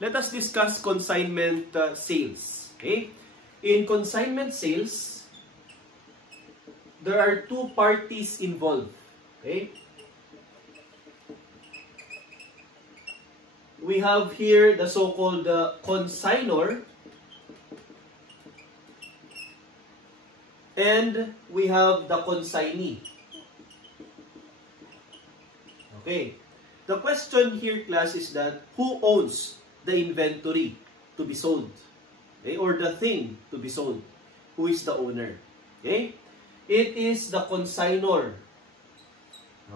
let us discuss consignment sales. Okay? In consignment sales, there are two parties involved. Okay? We have here the so-called consignor, and we have the consignee. Okay. The question here, class, is that who owns the inventory to be sold? Okay? Or the thing to be sold? Who is the owner? Okay? It is the consignor.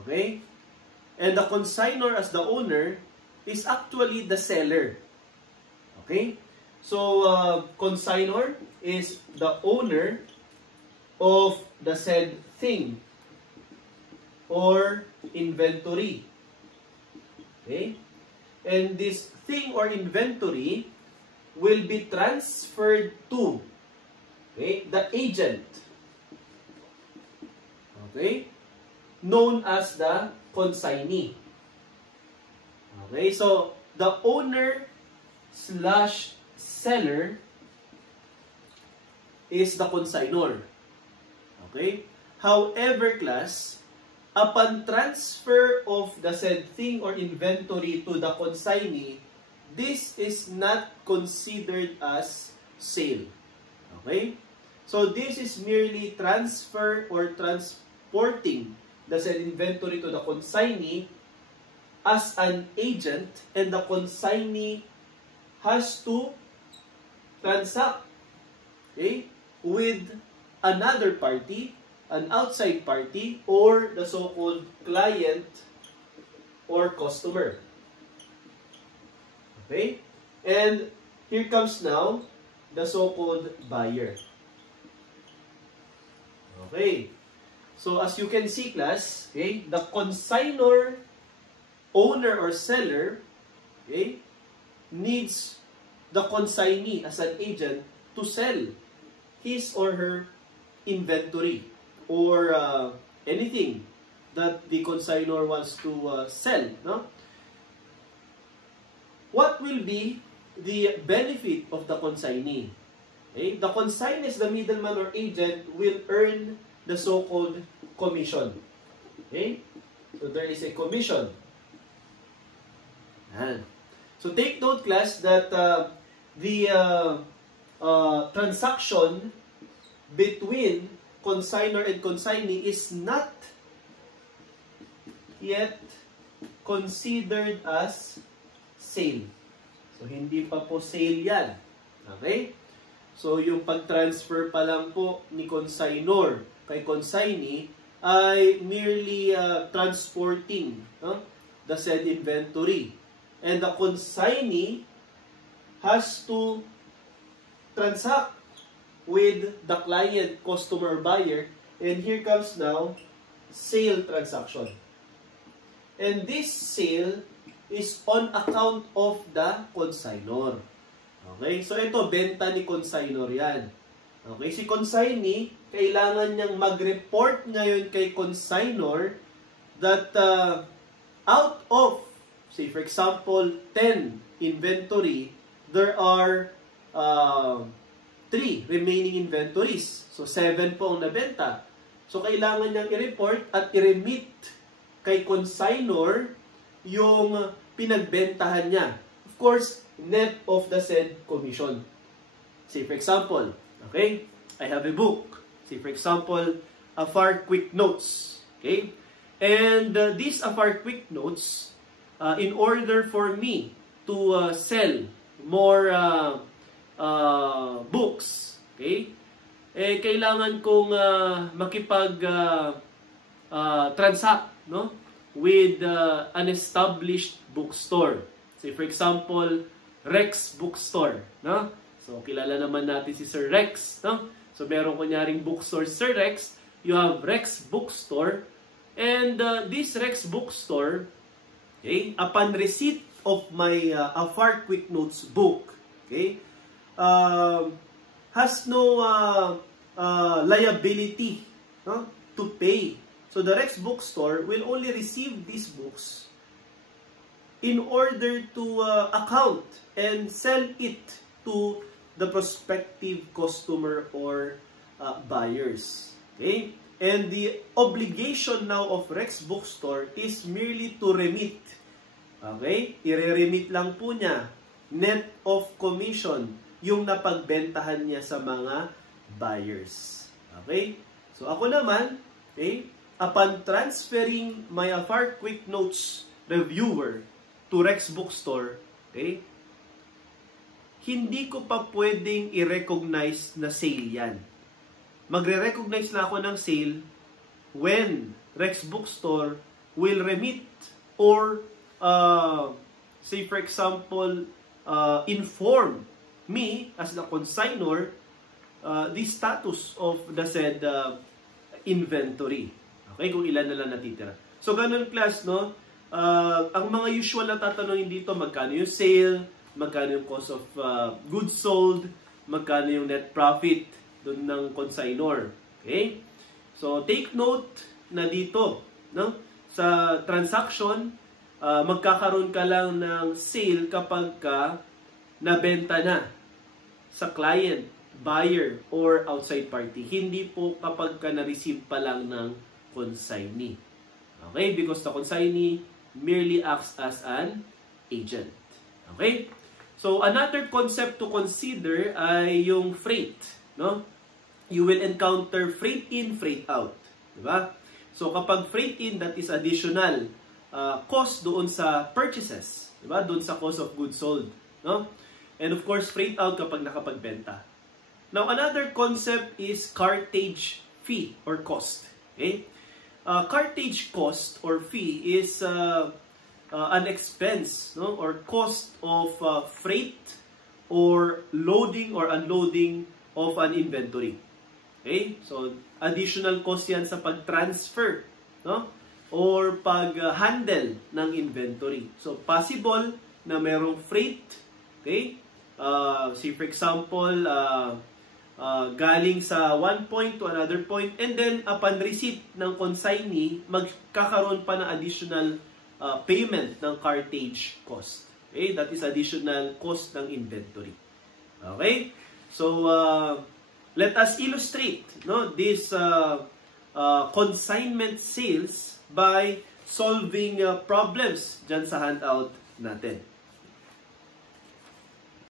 Okay? And the consignor as the owner is actually the seller. Okay? So, consignor is the owner of the said thing or inventory. Okay? And this thing or inventory will be transferred to, okay, the agent, okay, known as the consignee. Okay, so the owner slash seller is the consignor. Okay? However, class, upon transfer of the said thing or inventory to the consignee, this is not considered as sale. Okay? So this is merely transfer or transporting the said inventory to the consignee as an agent, and the consignee has to transact, okay, with another party, an outside party, or the so-called client or customer. Okay? And here comes now the so-called buyer. Okay. So as you can see, class, okay, the consignor, owner or seller, okay, needs the consignee as an agent to sell his or her inventory or anything that the consignor wants to sell. No? What will be the benefit of the consignee? Okay? The consignee, the middleman or agent, will earn the so-called commission. Okay? So there is a commission. So take note, class, that the transaction between consignor and consignee is not yet considered as sale. So hindi pa po sale yan. Okay? So yung pag-transfer pa lang po ni consignor kay consignee ay merely transporting the said inventory. And the consignee has to transact with the client, customer, buyer. And here comes now sale transaction. And this sale is on account of the consignor. Okay? So ito, benta ni consignor yan. Okay? Si consignee, kailangan niyang mag-report ngayon kay consignor that out of, say for example, 10 inventory, there are 3 remaining inventories. So 7 po ang nabenta. So kailangan niyang i-report at i-remit kay consignor yung pinagbentahan niya. Of course, net of the said commission. Say for example, okay, I have a book. Say for example, Afar Quick Notes. Okay? And these Afar Quick Notes, in order for me to sell more books, okay, kailangan kong makipag-transact, no, with an established bookstore. Say for example, Rex Bookstore, no? So kilala naman natin si Sir Rex, no? So meron kunyaring bookstore Sir Rex, you have Rex Bookstore, and this Rex Bookstore, okay, upon receipt of my Afar Quick Notes book, okay, has no liability, no, to pay. So the Rex Bookstore will only receive these books in order to account and sell it to the prospective customer or buyers. Okay? And the obligation now of Rex Bookstore is merely to remit. Okay? I-remit lang po niya, net of commission, yung napagbentahan niya sa mga buyers. Okay? So ako naman, okay, upon transferring my Afar Quick Notes reviewer to Rex Bookstore, okay, hindi ko pa pwedeng i-recognize na sale yan. Magre-recognize na ako ng sale when Rex Bookstore will remit or say for example, inform me as the consignor the status of the said inventory. Okay, kung ilan na lang natitira. So, ganun class, no? Ang mga usual na tatanungin dito, magkano yung sale, magkano yung cost of goods sold, magkano yung net profit dun ng consignor. Okay? So, take note na dito, no? Sa transaction, magkakaroon ka lang ng sale kapag ka nabenta na sa client, buyer, or outside party. Hindi po kapag ka na-receive pa lang ng consignee. Okay? Because the consignee merely acts as an agent. Okay? So, another concept to consider ay yung freight. No? You will encounter freight in, freight out. Diba? So, kapag freight in, that is additional cost doon sa purchases. Diba? Doon sa cost of goods sold. No? And of course, freight out kapag nakapagbenta. Now, another concept is cartage fee or cost. Okay? Cartage cost or fee is an expense, no, or cost of freight or loading or unloading of an inventory. Okay? So, additional cost yan sa pag-transfer, no, or pag-handle ng inventory. So, possible na merong freight, okay? Say for example, galing sa one point to another point, and then upon receipt ng consignee, magkakaroon pa ng additional payment ng cartage cost. Okay? That is additional cost ng inventory. Okay? So, let us illustrate, no, this consignment sales by solving problems dyan sa handout natin.